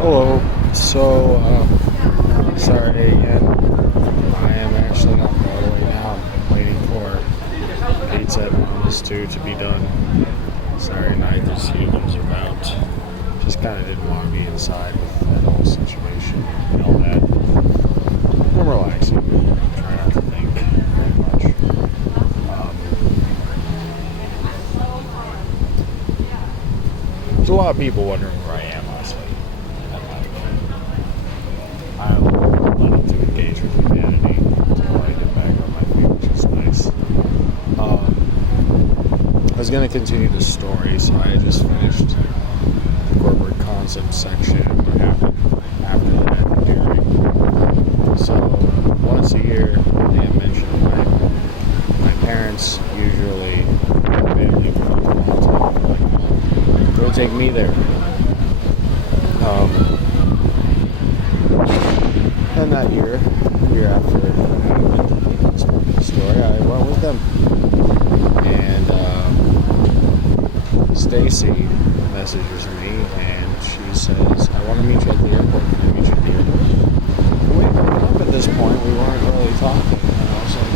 Hello. Sorry again. I am actually on Broadway now. I'm waiting for Pizza and 2 to be done. Saturday night, there's humans about. Just kind of didn't want to be inside with that whole situation and all that. I'm relaxing. Try not to think very much. There's a lot of people wondering where I am, honestly. I'm wanting to engage with humanity until I get back on my feet, which is nice. I was going to continue the story, so I just finished the corporate concept section. What happened after that hearing? So once a year, they have mentioned my parents usually family go take me there. And that year after the story, I went with them. And Stacy messages me and she says, I want to meet you at the airport. Can I meet you at the airport? We broke up at this point. We weren't really talking. And I was like,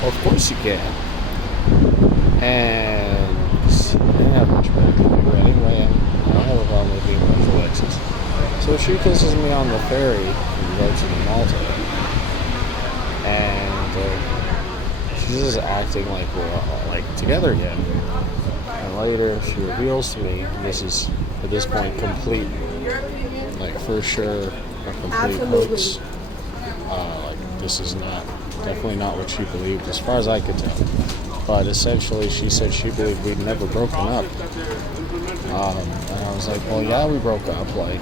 well, of course you can. And I didn't have much better to do anyway. I don't have a problem with being with Alexis. So she kisses me on the ferry from Rosen to Malta. And she's just acting like we're like together again. And later she reveals to me, this is at this point complete, like for sure a complete hoax. Like this is definitely not what she believed as far as I could tell. But essentially she said she believed we'd never broken up. And I was like, well yeah, we broke up, like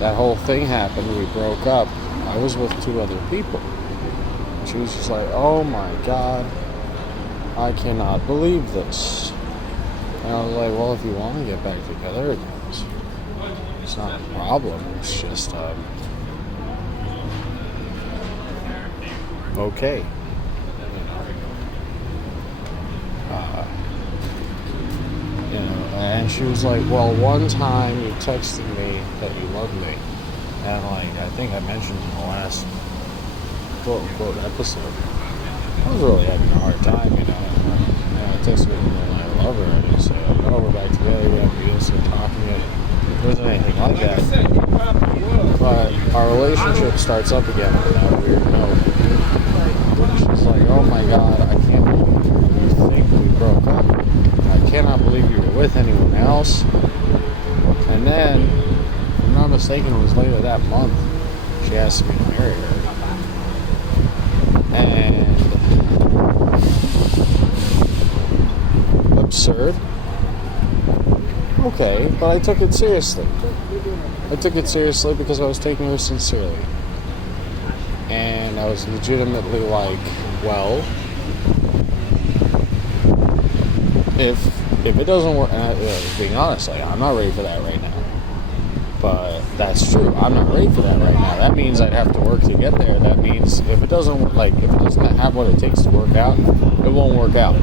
that whole thing happened, we broke up. I was with 2 other people. And she was just like, oh my God, I cannot believe this. And I was like, well, if you want to get back together, it's not a problem. It's just, okay. And she was like, well, one time you texted me that you loved me. And like, I think I mentioned in the last quote-unquote episode, I was really having a hard time, And I texted her and I love her. And I said, no, we're back together, we have to be still talking. It wasn't anything like that. But our relationship starts up again on that weird note. She's like, oh my God, I can't believe you think we broke up. I cannot believe you were with anyone else. And then, if I'm not mistaken, it was later that month, she asked me to marry her. And absurd. Okay, but I took it seriously. I took it seriously because I was taking her sincerely. And I was legitimately like, well, if it doesn't work, being honest, like, I'm not ready for that right now. But that's true. I'm not ready for that right now. That means I'd have to work to get there. That means if it doesn't have what it takes to work out, it won't work out.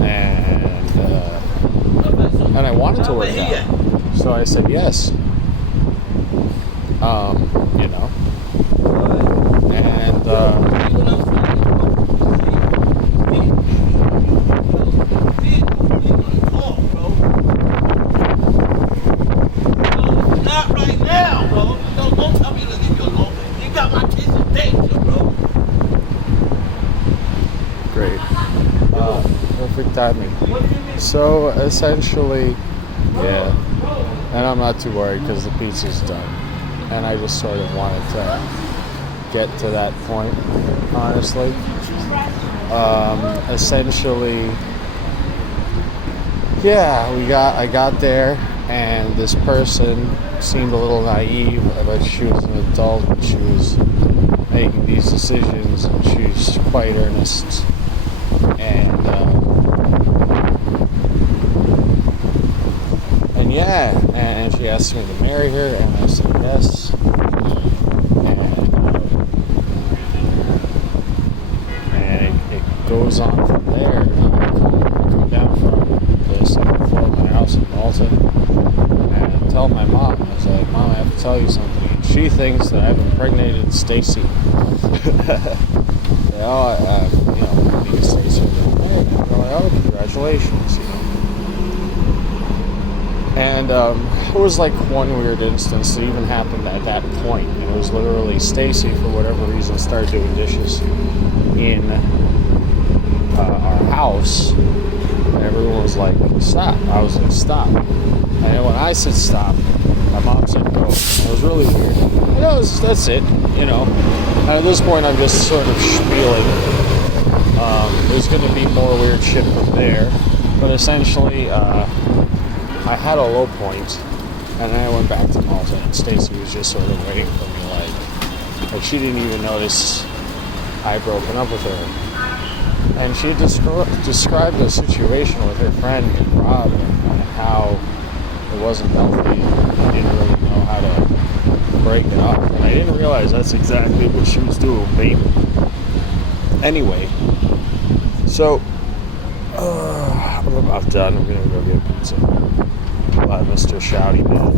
And I wanted to work out. So I said yes. Not right now, bro. Don't tell me to leave you alone. You got my kids in danger, bro. Great. Perfect timing. So essentially, yeah. And I'm not too worried because the pizza's done. And I just sort of wanted to get to that point, honestly. Essentially, yeah, I got there, and this person seemed a little naive, but she was an adult, and she was making these decisions, and she's quite earnest. And yeah, and she asked me to marry her, and I said yes. And it goes on from there. I come down from the second floor of my house. house in Malta and tell my mom. I was like, Mom, I have to tell you something. And she thinks that I've impregnated Stacy. They all, being Stacy, hey, like, oh, congratulations, And it was like one weird instance that even happened at that point. And it was literally Stacy, for whatever reason, started doing dishes in our house. And everyone was like, stop. I was like, stop. And then when I said stop, my mom said go. And it was really weird. And that's it, And at this point, I'm just sort of spieling. There's going to be more weird shit from there. But essentially, I had a low point, and then I went back to Malta, and Stacy was just sort of waiting for me, like she didn't even notice I'd broken up with her. And she described the situation with her friend Rob and how it wasn't healthy. I didn't really know how to break it up, and I didn't realize that's exactly what she was doing with me. Anyway, so I'm about done. I'm gonna go get pizza. Mr. Shouty Man.